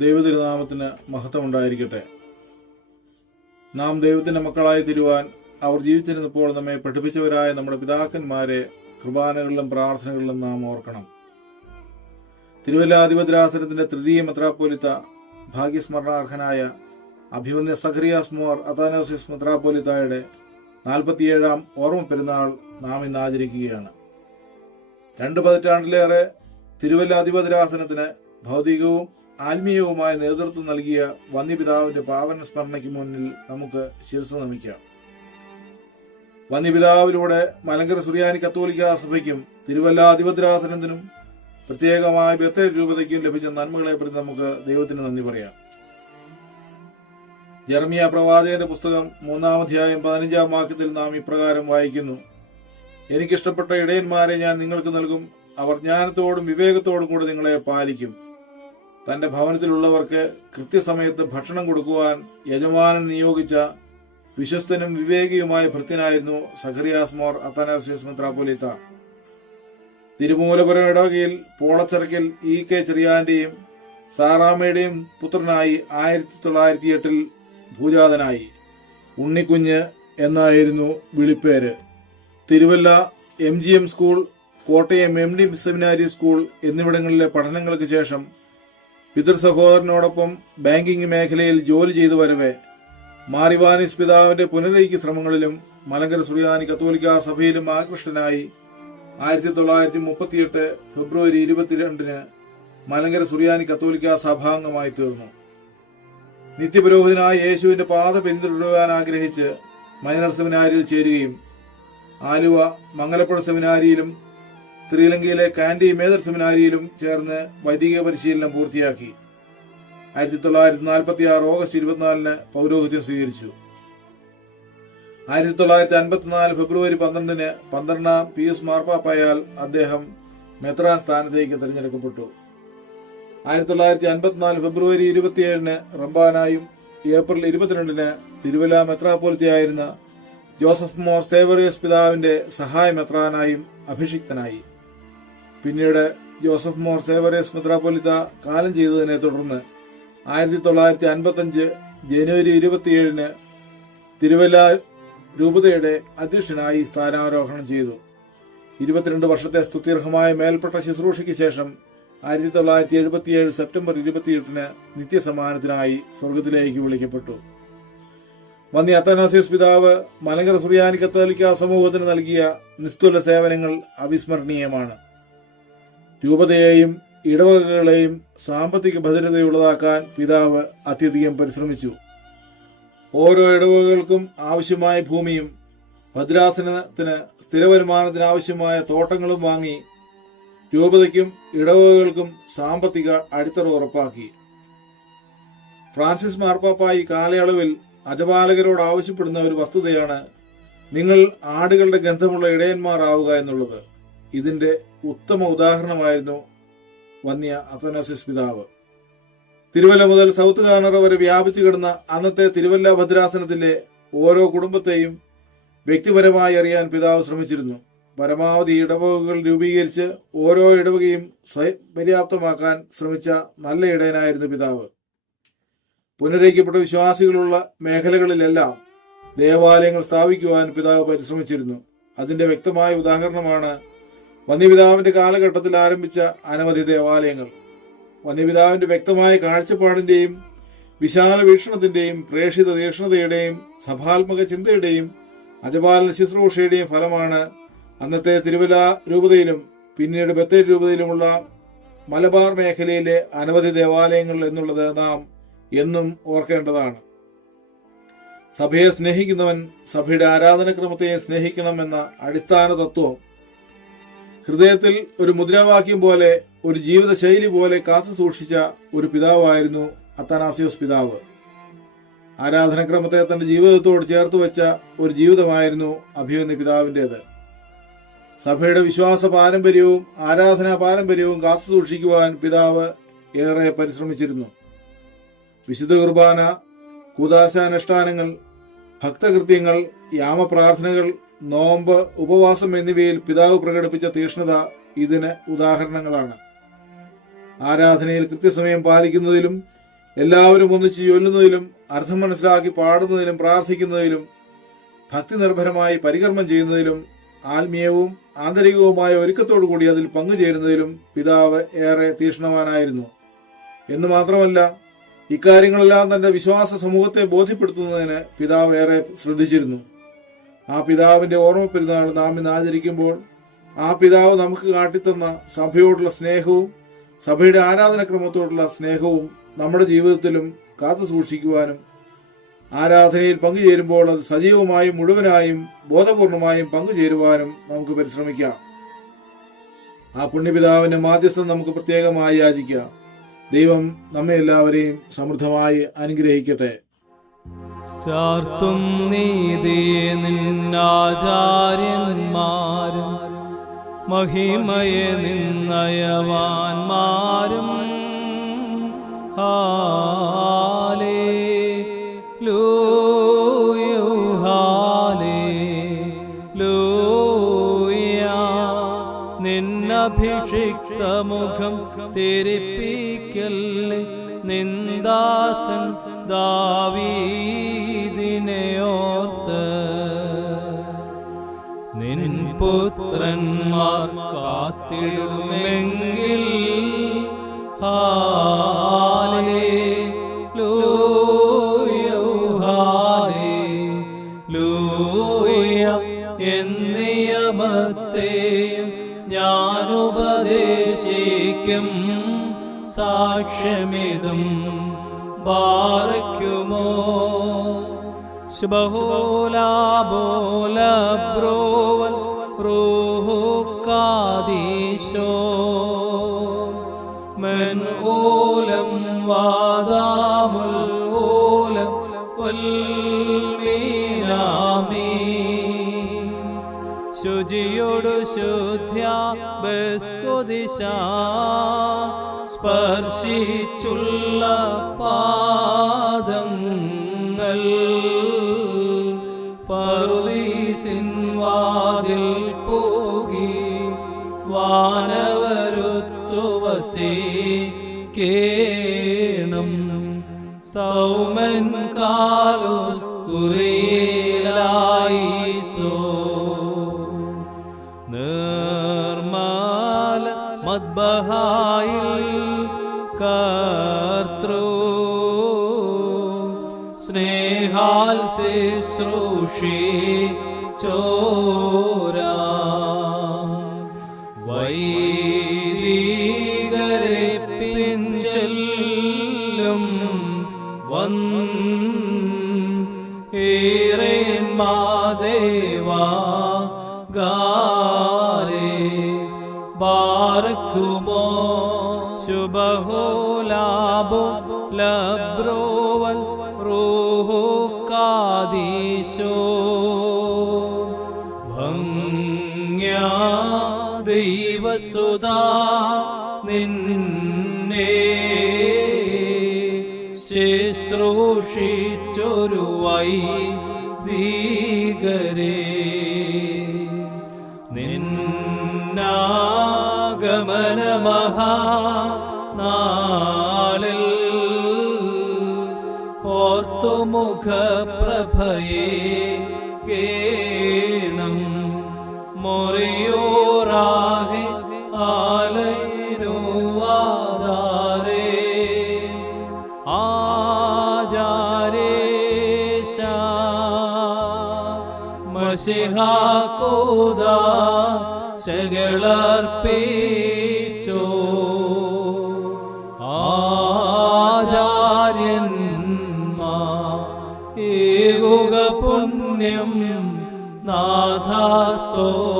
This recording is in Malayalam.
ദൈവതിരുനാമത്തിന് മഹത്വമുണ്ടായിരിക്കട്ടെ. നാം ദൈവത്തിന്റെ മക്കളായി തിരുവാൻ അവർ ജീവിച്ചിരുന്നപ്പോൾ നമ്മെ പഠിപ്പിച്ചവരായ നമ്മുടെ പിതാക്കന്മാരെ കൃപാനകളിലും പ്രാർത്ഥനകളിലും നാം ഓർക്കണം. തിരുവല്ലാധിപതിരാസനത്തിന്റെ തൃതീയ മെത്രാപ്പോലിത്ത ഭാഗ്യസ്മരണാർഹനായ അഭിമന്യ സഖറിയാസ് മോർ അതാനോസിസ് മെത്രാപ്പോലിത്തായുടെ നാൽപ്പത്തിയേഴാം ഓർമ്മ പെരുന്നാൾ നാം ഇന്ന് ആചരിക്കുകയാണ്. രണ്ട് പതിറ്റാണ്ടിലേറെ തിരുവല്ലാധിപതിരാസനത്തിന് ഭൗതികവും ആത്മീയവുമായ നേതൃത്വം നൽകിയ വന്യപിതാവിന്റെ പാവന സ്മരണയ്ക്ക് മുന്നിൽ നമുക്ക് ശിരസ് നമിക്കാം വന്യപിതാവിലൂടെ മലങ്കര സുറിയാനി കത്തോലിക്ക സഭയ്ക്കും തിരുവല്ല അധിപതിരാസനത്തിനും പ്രത്യേകമായ ബത്തേൽ രൂപതയ്ക്കും ലഭിച്ച നന്മകളെ പറ്റി നമുക്ക് ദൈവത്തിന് നന്ദി പറയാം. ജർമിയ പ്രവാചകന്റെ പുസ്തകം മൂന്നാം അധ്യായം പതിനഞ്ചാം വാക്യത്തിൽ നാം ഇപ്രകാരം വായിക്കുന്നു. എനിക്കിഷ്ടപ്പെട്ട ഇടയന്മാരെ ഞാൻ നിങ്ങൾക്ക് നൽകും. അവർ ജ്ഞാനത്തോടും വിവേകത്തോടും കൂടെ നിങ്ങളെ പാലിക്കും. തന്റെ ഭവനത്തിലുള്ളവർക്ക് കൃത്യസമയത്ത് ഭക്ഷണം കൊടുക്കുവാൻ യജമാനൻ നിയോഗിച്ച വിശ്വസ്തനും വിവേകിയുമായ ഭൃത്യനായിരുന്നു സഖറിയാസ് മോർ അത്താനാസിയസ് മിത്രാപൊലീത്ത തിരുമൂലപുരം ഇടവകയിൽ പോളച്ചിറക്കിൽ ഇ കെ ചെറിയാന്റെയും സാറാമ്മയുടെയും പുത്രനായി ആയിരത്തി തൊള്ളായിരത്തി എട്ടിൽ ഭൂജാതനായി. ഉണ്ണിക്കുഞ്ഞ് എന്നായിരുന്നു വിളിപ്പേര്. Thiruvalla M G M school Kottayam M D seminary school എന്നിവിടങ്ങളിലെ പഠനങ്ങൾക്ക് ശേഷം പിതൃ സഹോദരനോടൊപ്പം ബാങ്കിംഗ് മേഖലയിൽ ജോലി ചെയ്തു വരവെ മാറിവാനിസ് പിതാവിന്റെ പുനരൈക്യ ശ്രമങ്ങളിലും മലങ്കര സുറിയാനി കത്തോലിക്ക സഭയിലും ആകൃഷ്ടനായി ആയിരത്തി തൊള്ളായിരത്തി മുപ്പത്തിയെട്ട് ഫെബ്രുവരി ഇരുപത്തിരണ്ടിന് മലങ്കര സുറിയാനി കത്തോലിക്ക സഭാംഗമായി തീർന്നു. നിത്യപുരോഹിതനായ യേശുവിന്റെ പാത പിന്തുടരുവാൻ ആഗ്രഹിച്ച് മൈനർ സെമിനാരിയിൽ ചേരുകയും ആലുവ മംഗലപ്പുഴ സെമിനാരിയിലും ശ്രീലങ്കയിലെ കാൻഡി മേജർ സെമിനാരിയിലും ചേർന്ന് വൈദിക പരിശീലനം പൂർത്തിയാക്കി. ആയിരത്തി തൊള്ളായിരത്തി നാൽപ്പത്തി ആറ് ഓഗസ്റ്റ് ഇരുപത്തിനാലിന് പൗരോഹിത്യം സ്വീകരിച്ചു. ആയിരത്തി തൊള്ളായിരത്തി അൻപത്തിനാല് ഫെബ്രുവരി പന്ത്രണ്ടിന് പന്ത്രണ്ടാം പി എസ് മാർപ്പാപ്പായാൽ അദ്ദേഹം മെത്രാൻ സ്ഥാനത്തേക്ക് തിരഞ്ഞെടുക്കപ്പെട്ടു. ആയിരത്തി തൊള്ളായിരത്തി അൻപത്തിനാല് ഫെബ്രുവരി ഇരുപത്തിയേഴിന് റംബാനായും ഏപ്രിൽ ഇരുപത്തിരണ്ടിന് തിരുവല്ല മെത്രാപോലിത്തയായിരുന്ന ജോസഫ് മോർ സേവറിയസ് പിതാവിന്റെ സഹായ മെത്രാനായും അഭിഷിക്തനായി. പിന്നീട് ജോസഫ് മോർ സേവറേസ് മെത്രാപ്പൊലിത്ത കാലം ചെയ്തതിനെ തുടർന്ന് ആയിരത്തി തൊള്ളായിരത്തി അൻപത്തഞ്ച് ജനുവരി ഇരുപത്തിയേഴിന് തിരുവല്ല രൂപതയുടെ അധ്യക്ഷനായി സ്ഥാനാരോഹണം ചെയ്തു. ഇരുപത്തിരണ്ട് വർഷത്തെ സ്തുത്യർഹമായ മേൽപ്പെട്ട ശുശ്രൂഷയ്ക്ക് ശേഷം ആയിരത്തി തൊള്ളായിരത്തി എഴുപത്തിയേഴ് സെപ്റ്റംബർ ഇരുപത്തിയെട്ടിന് നിത്യസമ്മാനത്തിനായി സ്വർഗത്തിലേക്ക് വിളിക്കപ്പെട്ടു. വന്നി അത്തനാസിയസ് പിതാവ് മലങ്കര സുറിയാനി കത്തോലിക്ക സമൂഹത്തിന് നൽകിയ നിസ്തുല സേവനങ്ങൾ അവിസ്മരണീയമാണ്. രൂപതയെയും ഇടവകകളെയും സാമ്പത്തിക ഭദ്രതയുള്ളതാക്കാൻ പിതാവ് അത്യധികം പരിശ്രമിച്ചു. ഓരോ ഇടവകകൾക്കും ആവശ്യമായ ഭൂമിയും ഭദ്രാസനത്തിന് സ്ഥിര ആവശ്യമായ തോട്ടങ്ങളും വാങ്ങി രൂപതയ്ക്കും ഇടവകകൾക്കും സാമ്പത്തിക അടിത്തറ ഉറപ്പാക്കി. ഫ്രാൻസിസ് മാർപ്പാപ്പ ഈ കാലയളവിൽ അജപാലകരോട് ആവശ്യപ്പെടുന്ന ഒരു വസ്തുതയാണ് നിങ്ങൾ ആടുകളുടെ ഗന്ധമുള്ള ഇടയന്മാരാവുക എന്നുള്ളത്. ഇതിന്റെ ഉത്തമ ഉദാഹരണമായിരുന്നു വന്യ അത്തനോസിസ് പിതാവ്. തിരുവല്ല മുതൽ സൗത്ത് കാനറ വരെ വ്യാപിച്ചു കിടന്ന അന്നത്തെ തിരുവല്ല ഭദ്രാസനത്തിലെ ഓരോ കുടുംബത്തെയും വ്യക്തിപരമായി അറിയാൻ പിതാവ് ശ്രമിച്ചിരുന്നു. പരമാവധി ഇടവകകൾ രൂപീകരിച്ച് ഓരോ ഇടവകയും സ്വയം പര്യാപ്തമാക്കാൻ ശ്രമിച്ച നല്ല ഇടയനായിരുന്നു പിതാവ്. പുനരയിക്കപ്പെട്ട വിശ്വാസികളുള്ള മേഖലകളിലെല്ലാം ദേവാലയങ്ങൾ സ്ഥാപിക്കുവാൻ പിതാവ് പരിശ്രമിച്ചിരുന്നു. അതിന്റെ വ്യക്തമായ ഉദാഹരണമാണ് വന്യപിതാവിന്റെ കാലഘട്ടത്തിൽ ആരംഭിച്ച അനവധി ദേവാലയങ്ങൾ വന്യപിതാവിന്റെ വ്യക്തമായ കാഴ്ചപ്പാടിന്റെയും വിശാല വീക്ഷണത്തിന്റെയും പ്രേക്ഷിത തീക്ഷ്ണതയുടെയും സഭാത്മക ചിന്തയുടെയും അജപാലന ശുശ്രൂഷയുടെയും ഫലമാണ് അന്നത്തെ തിരുവല്ല രൂപതയിലും പിന്നീട് ബത്തേരി രൂപതയിലുമുള്ള മലബാർ മേഖലയിലെ അനവധി ദേവാലയങ്ങൾ എന്നുള്ളത് നാം എന്നും ഓർക്കേണ്ടതാണ്. സഭയെ സ്നേഹിക്കുന്നവൻ സഭയുടെ ആരാധനക്രമത്തെ സ്നേഹിക്കണമെന്ന അടിസ്ഥാന തത്വം ഹൃദയത്തിൽ ഒരു മുദ്രാവാക്യം പോലെ ഒരു ജീവിതശൈലി പോലെ കാത്തു സൂക്ഷിച്ച ഒരു പിതാവായിരുന്നു അത്തനാസിയോസ് പിതാവ്. ആരാധനക്രമത്തെ തന്റെ ജീവിതത്തോട് ചേർത്ത് വെച്ച ഒരു ജീവിതമായിരുന്നു അഭിമന്യ പിതാവിന്റെത് സഭയുടെ വിശ്വാസ പാരമ്പര്യവും ആരാധനാ പാരമ്പര്യവും കാത്തു സൂക്ഷിക്കുവാൻ പിതാവ് ഏറെ പരിശ്രമിച്ചിരുന്നു. വിശുദ്ധ കുർബാന കൂതാശാനുഷ്ഠാനങ്ങൾ ഭക്തകൃത്യങ്ങൾ യാമപ്രാർത്ഥനകൾ നോമ്പ് ഉപവാസം എന്നിവയിൽ പിതാവ് പ്രകടിപ്പിച്ച തീഷ്ണത ഇതിന് ഉദാഹരണങ്ങളാണ്. ആരാധനയിൽ കൃത്യസമയം പാലിക്കുന്നതിലും എല്ലാവരും ഒന്നിച്ച് ചൊല്ലുന്നതിലും അർത്ഥം മനസ്സിലാക്കി പാടുന്നതിലും പ്രാർത്ഥിക്കുന്നതിലും ഭക്തി നിർഭരമായി പരികർമ്മം ചെയ്യുന്നതിലും ആത്മീയവും ആന്തരികവുമായ ഒരുക്കത്തോടു കൂടി അതിൽ പങ്കുചേരുന്നതിലും പിതാവ് ഏറെ തീഷ്ണവാനായിരുന്നു. എന്ന് മാത്രമല്ല ഇക്കാര്യങ്ങളെല്ലാം തന്റെ വിശ്വാസ സമൂഹത്തെ ബോധ്യപ്പെടുത്തുന്നതിന് പിതാവ് ഏറെ ശ്രദ്ധിച്ചിരുന്നു. ആ പിതാവിന്റെ ഓർമ്മ പെരുന്നാൾ നാം ഇന്ന് ആചരിക്കുമ്പോൾ ആ പിതാവ് നമുക്ക് കാട്ടിത്തന്ന സഭയോടുള്ള സ്നേഹവും സഭയുടെ ആരാധനക്രമത്തോടുള്ള സ്നേഹവും നമ്മുടെ ജീവിതത്തിലും കാത്തു സൂക്ഷിക്കുവാനും ആരാധനയിൽ പങ്കുചേരുമ്പോൾ അത് സജീവമായും മുഴുവനായും ബോധപൂർണമായും പങ്കുചേരുവാനും നമുക്ക് പരിശ്രമിക്കാം. ആ പുണ്യപിതാവിന്റെ മാധ്യസ്ഥം നമുക്ക് പ്രത്യേകമായി യാചിക്കാം. ദൈവം നമ്മെ എല്ലാവരെയും സമൃദ്ധമായി അനുഗ്രഹിക്കട്ടെ. ചാർത്തും നീതിയെ നിന്നാചാര്യന്മാരും മഹിമയെ നിന്നയവാന്മാരും. ഹാലേ ലൂയോ തിരിപ്പിക്കല്ലേ നിന്ദാസൻ ദാവീദിനെ ഓർത്ത് നിൻ പുത്രന്മാർ കാത്തിടുമെങ്കിൽ ഹാലേ ലൂയോ ഹാലേ എന്നിയമത്തെയും ഞാൻ സാക്ഷ്യമിതും. ബാറയ്ക്കുമോ ശുഭഹോലാബോല ബ്രോവൽ റൂഹു കാദീശോ من أولم وادام الأولم والمينامين ശുചിയോടു ശുദ്ധ്യ ബസ്കുദിശ സ്പർശിച്ചുള്ള പാദങ്ങൾ പറുദീസിൻ വാതിൽ പോകി. വാനവരുത്തു കേണം. സൗമൻ കാലുസ് മദ്ബഹായിൽ കർത്തൃ സ്നേഹാൽ ശുശ്രൂഷി ചോരാ. വൈദികരെ പിഞ്ചെല്ലും ഏറെ മാദേവാ ഗാരേ ബാർക്കുമോ ശുഭഹോലാബോ ലബ്രോവൽ റൂഹു കാദീശോ ഭംഗ്യാ ദൈവസുതാ നിന്നെ ശുശ്രൂഷിച്ചൊരു വൈ ദീകരേ നിന്നാഗമന മഹാനാളിൽ ഓർത്തുമുഖ പ്രഭയേ കേണം മുറിയോറാകെ ആലൈനുവാദാരേ ആചാരേശ മഷിഹാക്കോദ ശകളർപ്പിച്ചോ പുണ്യം നാഥാസ്തോത്രം